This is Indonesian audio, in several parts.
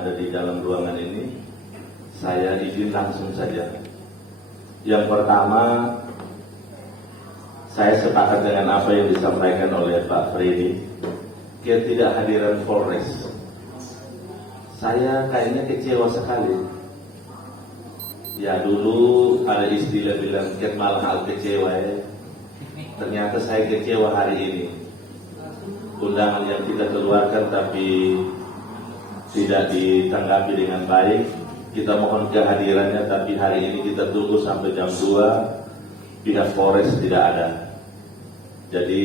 ada di dalam ruangan ini, saya izin langsung saja. Yang pertama, saya sepakat dengan apa yang disampaikan oleh Pak Freddy, ketidakhadiran Polres. Saya kayaknya kecewa sekali. Ya dulu ada istilah bilang malah hal kecewa ya. Ternyata saya kecewa hari ini. Undangan yang kita keluarkan tapi tidak ditanggapi dengan baik. Kita mohon kehadirannya tapi hari ini kita tunggu sampai jam 2, pihak Polres tidak ada. Jadi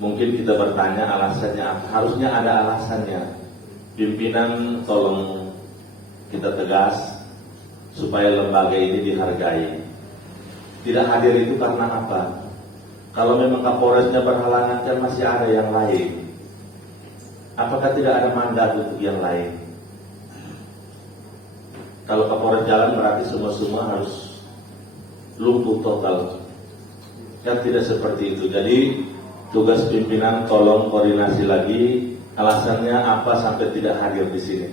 mungkin kita bertanya alasannya apa? Harusnya ada alasannya. Pimpinan tolong kita tegas supaya lembaga ini dihargai. Tidak hadir itu karena apa? Kalau memang Kapolresnya berhalangan kan masih ada yang lain. Apakah tidak ada mandat untuk yang lain? Kalau Kapolres jalan berarti semua harus lumpuh total. Kan tidak seperti itu. Jadi tugas pimpinan tolong koordinasi lagi. Alasannya apa sampai tidak hadir di sini?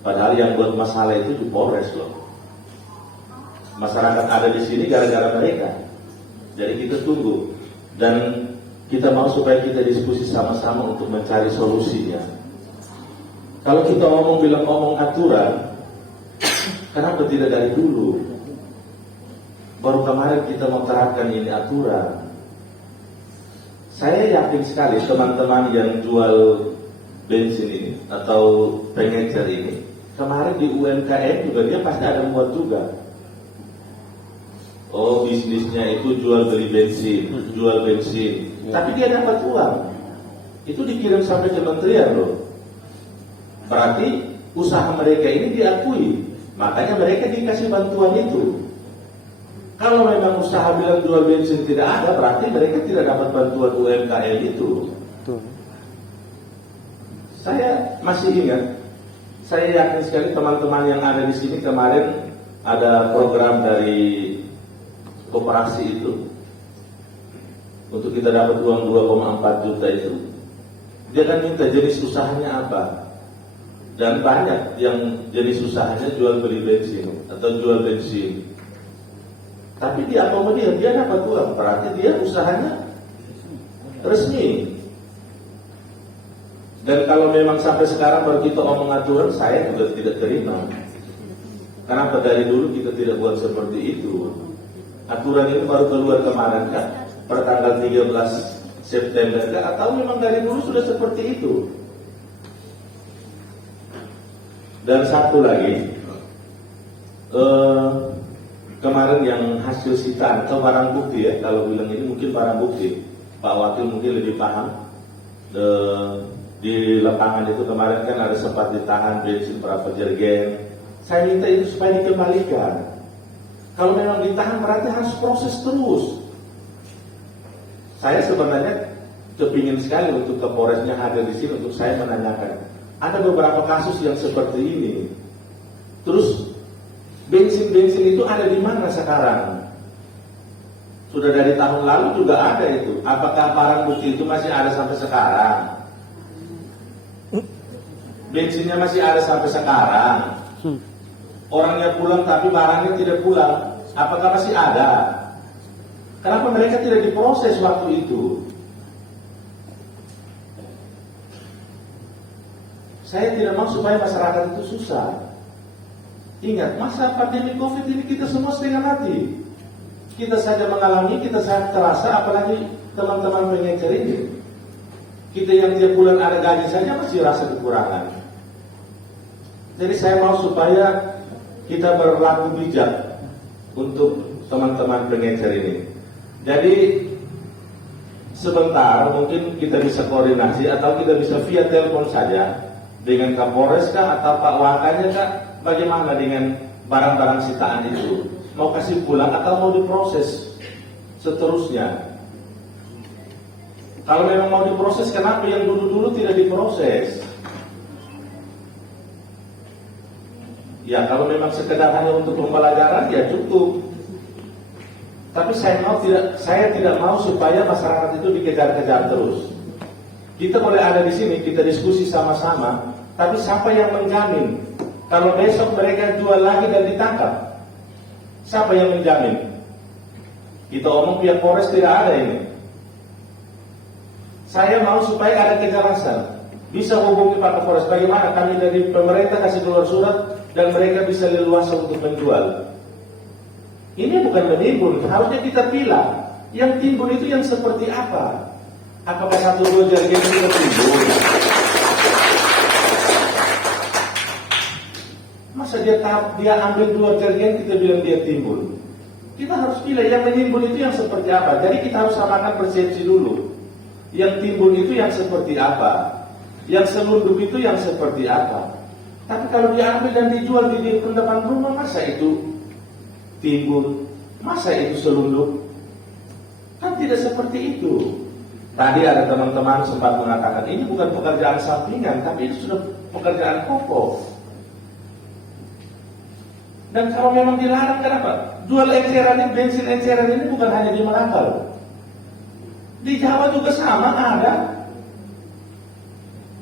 Padahal yang buat masalah itu di Polres loh. Masyarakat ada di sini gara-gara mereka. Jadi kita tunggu dan kita mau supaya kita diskusi sama-sama untuk mencari solusinya. Kalau kita bilang aturan, kenapa tidak dari dulu? Baru kemarin kita mau terapkan ini aturan. Saya yakin sekali teman-teman yang jual bensin ini atau pengecer ini, kemarin di UMKM juga dia pasti ada buat juga. Oh bisnisnya itu jual beli bensin, jual bensin, tapi dia dapat uang. Itu dikirim sampai kementerian loh. Berarti usaha mereka ini diakui, makanya mereka dikasih bantuan itu. Kalau memang usaha bilang jual bensin tidak ada, berarti mereka tidak dapat bantuan UMKM itu. Saya masih ingat, saya yakin sekali teman-teman yang ada di sini kemarin ada program dari koperasi itu untuk kita dapat uang 2,4 juta itu. Dia kan minta jenis usahanya apa, dan banyak yang jenis usahanya jual beli bensin atau jual bensin. Tapi dia akomodir, dia dapat uang, berarti dia usahanya resmi. Dan kalau memang sampai sekarang baru kita omong aturan, saya juga tidak terima. Kenapa dari dulu kita tidak buat seperti itu? Aturan ini baru keluar kemarin kan, pertanggal 13 September kan, atau memang dari dulu sudah seperti itu? Dan satu lagi, kemarin yang hasil sitaan atau barang bukti ya, kalau bilang ini mungkin barang bukti, Pak Wakil mungkin lebih paham. Di lapangan itu kemarin kan ada sempat ditahan bensin berapa jergen. Saya minta itu supaya dikembalikan. Kalau memang ditahan berarti harus proses terus. Saya sebenarnya kepingin sekali untuk Kapolresnya hadir di sini untuk saya menanyakan. Ada beberapa kasus yang seperti ini. Terus bensin-bensin itu ada di mana sekarang? Sudah dari tahun lalu juga ada itu. Apakah barang bukti itu masih ada sampai sekarang? Bensinnya masih ada sampai sekarang. Orangnya pulang tapi barangnya tidak pulang. Apakah masih ada? Kenapa mereka tidak diproses waktu itu? Saya tidak mau supaya masyarakat itu susah. Ingat, masa pandemi COVID ini kita semua setengah mati. Kita saja mengalami, kita saja terasa, apalagi teman-teman pengecer ini. Kita yang tiap bulan ada gaji saja masih rasa kekurangan. Jadi saya mau supaya kita berlaku bijak untuk teman-teman pengecer ini. Jadi sebentar mungkin kita bisa koordinasi atau kita bisa via telepon saja dengan Kapolres kah atau Pak Wakanya kah, bagaimana dengan barang-barang sitaan itu, mau kasih pulang atau mau diproses seterusnya. Kalau memang mau diproses, kenapa yang dulu-dulu tidak diproses? Ya kalau memang sekedar hanya untuk pembelajaran ya cukup. Tapi saya tidak mau supaya masyarakat itu dikejar-kejar terus. Kita boleh ada di sini, kita diskusi sama-sama. Tapi siapa yang menjamin kalau besok mereka jual lagi dan ditangkap? Siapa yang menjamin? Kita omong pihak Polres tidak ada ini. Saya mau supaya ada kejelasan. Bisa hubungi Pak Kapolres, bagaimana kami dari pemerintah kasih keluar surat dan mereka bisa leluasa untuk menjual. Ini bukan menimbun, harusnya kita pilih yang timbun itu yang seperti apa. Apakah 1-2 jarigen itu timbun? Masa dia ambil 2 jarigen kita bilang dia timbun? Kita harus pilih yang menimbun itu yang seperti apa. Jadi kita harus samakan persepsi dulu. Yang timbun itu yang seperti apa, yang selundup itu yang seperti apa. Tapi kalau diambil dan dijual di depan rumah, masa itu timbun, masa itu selundup? Kan tidak seperti itu. Tadi ada teman-teman sempat mengatakan ini bukan pekerjaan sampingan, tapi itu sudah pekerjaan pokok. Dan kalau memang dilarang, kenapa? Jual eceran ini, bensin eceran ini bukan hanya di Melaka loh. Di Jawa juga sama ada.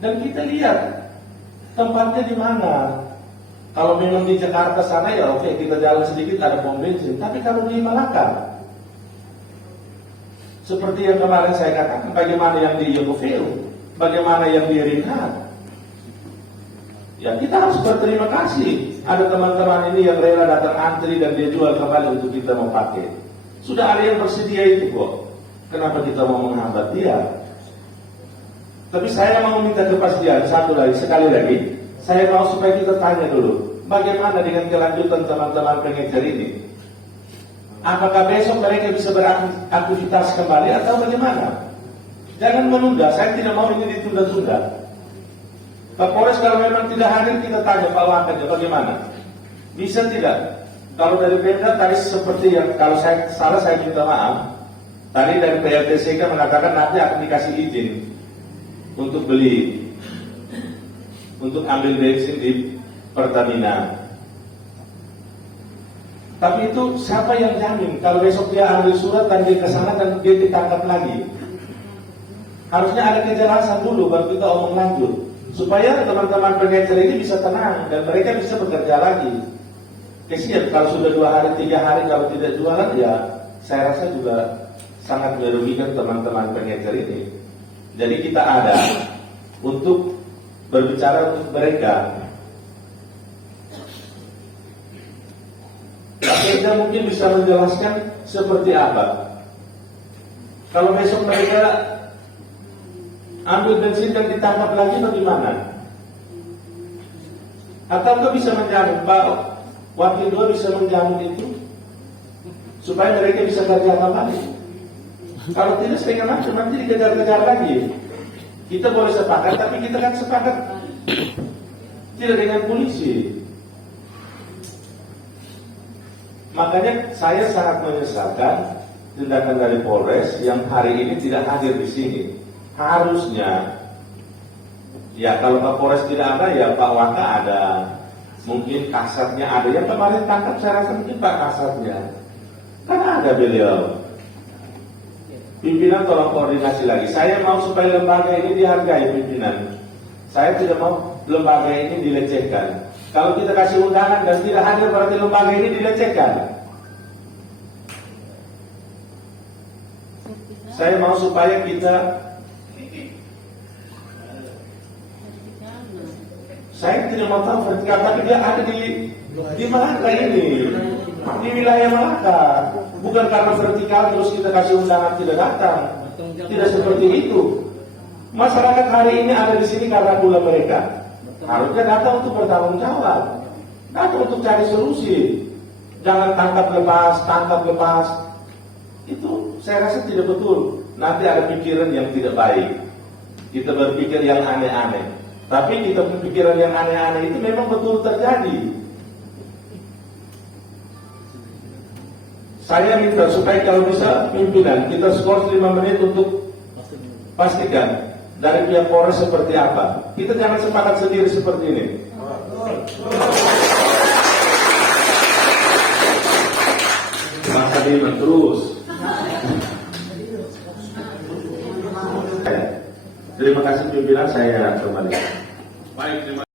Dan kita lihat tempatnya di mana. Kalau memang di Jakarta sana ya oke, kita jalan sedikit ada pom bensin. Tapi kalau di Malaka, seperti yang kemarin saya katakan, bagaimana yang di Yogoville, bagaimana yang di Rinhat. Ya kita harus berterima kasih. Ada teman-teman ini yang rela datang antri dan dia jual kembali untuk kita mau pakai. Sudah ada yang bersedia itu kok. Kenapa kita mau menghambat dia? Tapi saya mau minta kepastian sekali lagi. Saya mau supaya kita tanya dulu, bagaimana dengan kelanjutan teman-teman pengecer ini? Apakah besok mereka bisa beraktivitas kembali atau bagaimana? Jangan menunda. Saya tidak mau ini ditunda-tunda. Pak Polres kalau memang tidak hadir, kita tanya Pak Wakil bagaimana? Bisa tidak? Kalau dari Pemda tadi seperti yang kalau saya salah saya minta maaf. Tadi dari PLTCK mengatakan nanti akan dikasih izin untuk beli, untuk ambil bensin di Pertamina. Tapi itu siapa yang jamin kalau besok dia ambil surat dan dia ke sana dan dia ditangkap lagi? Harusnya ada kejelasan dulu baru kita omong lanjut, supaya teman-teman pengecer ini bisa tenang dan mereka bisa bekerja lagi. Kesian kalau sudah 2 hari 3 hari kalau tidak jualan, ya saya rasa juga sangat merugikan teman-teman pengecer ini. Jadi kita ada untuk berbicara untuk mereka. Tapi kita mungkin bisa menjelaskan seperti apa. Kalau besok mereka ambil bensin dan ditangkap lagi bagaimana? Atau bisa menjamin, Pak Wakil 2 bisa menjamin itu supaya mereka bisa kerja kembali. Kalau tidak setengah macam nanti dikejar-kejar lagi. Kita boleh sepakat, tapi kita kan sepakat tidak dengan polisi. Makanya saya sangat menyesalkan tindakan dari Polres yang hari ini tidak hadir di sini. Harusnya, ya kalau Pak Polres tidak ada, ya Pak Waka ada, mungkin kasatnya ada. Yang kemarin tangkap saya rasa mungkin Pak kasatnya, kan ada beliau. Pimpinan tolong koordinasi lagi. Saya mau supaya lembaga ini dihargai pimpinan. Saya tidak mau lembaga ini dilecehkan. Kalau kita kasih undangan dan tidak hadir berarti lembaga ini dilecehkan. Saya mau supaya kita, saya tidak mau tahu vertikal, tapi dia ada di Malaka ini, di wilayah Malaka. Bukan karena vertikal terus kita kasih undangan tidak datang. Tidak seperti itu. Masyarakat hari ini ada di sini karena pula mereka. Harusnya datang untuk bertanggung jawab, datang untuk cari solusi. Jangan tangkap lepas. Itu saya rasa tidak betul. Nanti ada pikiran yang tidak baik. Kita berpikir yang aneh-aneh. Tapi kita berpikiran yang aneh-aneh itu memang betul terjadi. Saya minta supaya kalau bisa pimpinan kita skor 5 menit untuk pastikan dari pihak Polres seperti apa. Kita jangan sepakat sendiri seperti ini. Masa dia terus. Terima kasih pimpinan, saya kembali. Baik, terima